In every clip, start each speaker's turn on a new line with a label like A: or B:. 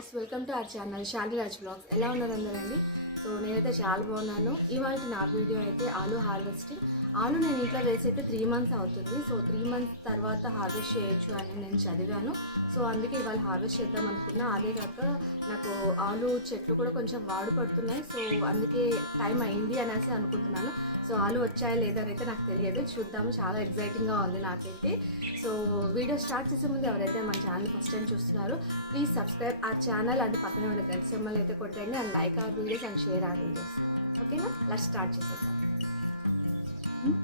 A: Welcome to our channel Shali Raj vlogs ఎలా ఉన్నారు అందరండి? So నేనైతే చాలా బాగున్నాను. ఇవాళ నా వీడియో అయితే ఆలు హార్వెస్టింగ్ ఆలు నేను ఇంట్లో వేసైతే త్రీ మంత్స్ అవుతుంది. సో త్రీ మంత్స్ తర్వాత హార్వెస్ట్ చేయొచ్చు అని నేను చదివాను. సో అందుకే ఇవాళ హార్వెస్ట్ చేద్దాం అనుకున్నా. అదే కాక నాకు ఆలు చెట్లు కూడా కొంచెం వాడు పడుతున్నాయి సో అందుకే టైం అయింది అనేసి అనుకుంటున్నాను సో ఆలు వచ్చాయా లేదా అయితే నాకు తెలియదు. చూద్దాం చాలా ఎక్సైటింగ్గా ఉంది నాకైతే. సో వీడియో స్టార్ట్ చేసే ముందు ఎవరైతే మా ఛానల్ ఫస్ట్ టైం చూస్తున్నారో ప్లీజ్ సబ్స్క్రైబ్ ఆ ఛానల్ అండ్ పక్కన ఉన్న గంట సింబల్ అయితే కొట్టండి అండ్ లైక్ ఆ వీడియోస్ అండ్ షేర్ ఆ వీడియోస్ ఓకేనా లెట్ స్టార్ట్ చేసేద్దాం. Hmm?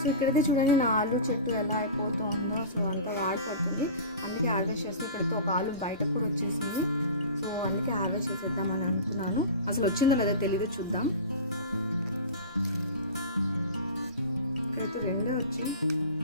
A: సో ఇక్కడైతే చూడండి నా ఆలు చెట్టు ఎలా అయిపోతుందో. సో అంతా వాడిపోతుంది. అందుకే హార్వెస్ట్ చేస్తే ఇక్కడతో ఒక ఆలు బయటకు కూడా వచ్చేసింది. సో అందుకే హార్వెస్ట్ చేసేద్దామని అనుకున్నాను. అసలు వచ్చిందో లేదో తెలీదు చూద్దాం. ఇక్కడైతే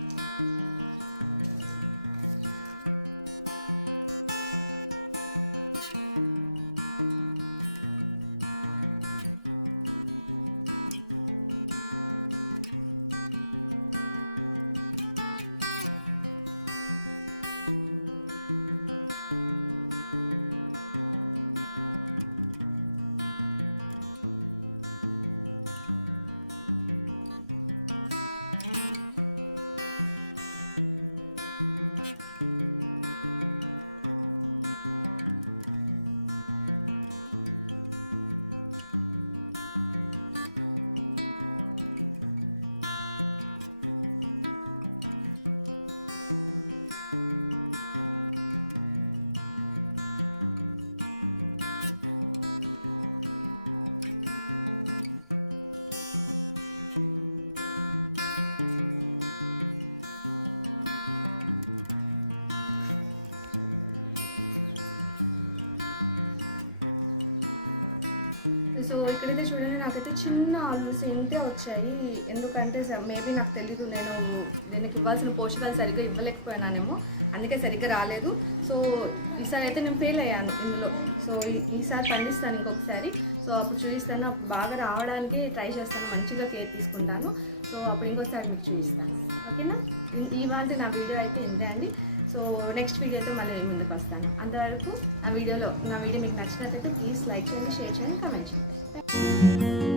A: ఎక్కడైతే చూడండి నాకైతే చిన్న ఆలూస్ ఇంతే వచ్చాయి. ఎందుకంటే మేబీ నాకు తెలీదు నేను దీనికి ఇవ్వాల్సిన పోషకాలు సరిగ్గా ఇవ్వలేకపోయినానేమో అందుకే సరిగ్గా రాలేదు. సో ఈసారి అయితే నేను ఫెయిల్ అయ్యాను ఇందులో. సో ఈసారి పండిస్తాను ఇంకొకసారి. సో అప్పుడు చూపిస్తాను అప్పుడు బాగా రావడానికి ట్రై చేస్తాను మంచిగా కేర్ తీసుకుంటాను. సో అప్పుడు ఇంకోసారి మీకు చూపిస్తాను. ఓకేనా? ఇవాళ నా వీడియో అయితే ఇంతే అండి. సో నెక్స్ట్ వీడియో అయితే మళ్ళీ ముందుకు వస్తాను. అంతవరకు నా వీడియోలో నా వీడియో మీకు నచ్చినట్లయితే ప్లీజ్ లైక్ చేయండి షేర్ చేయండి కామెంట్ చేయండి. Jesus.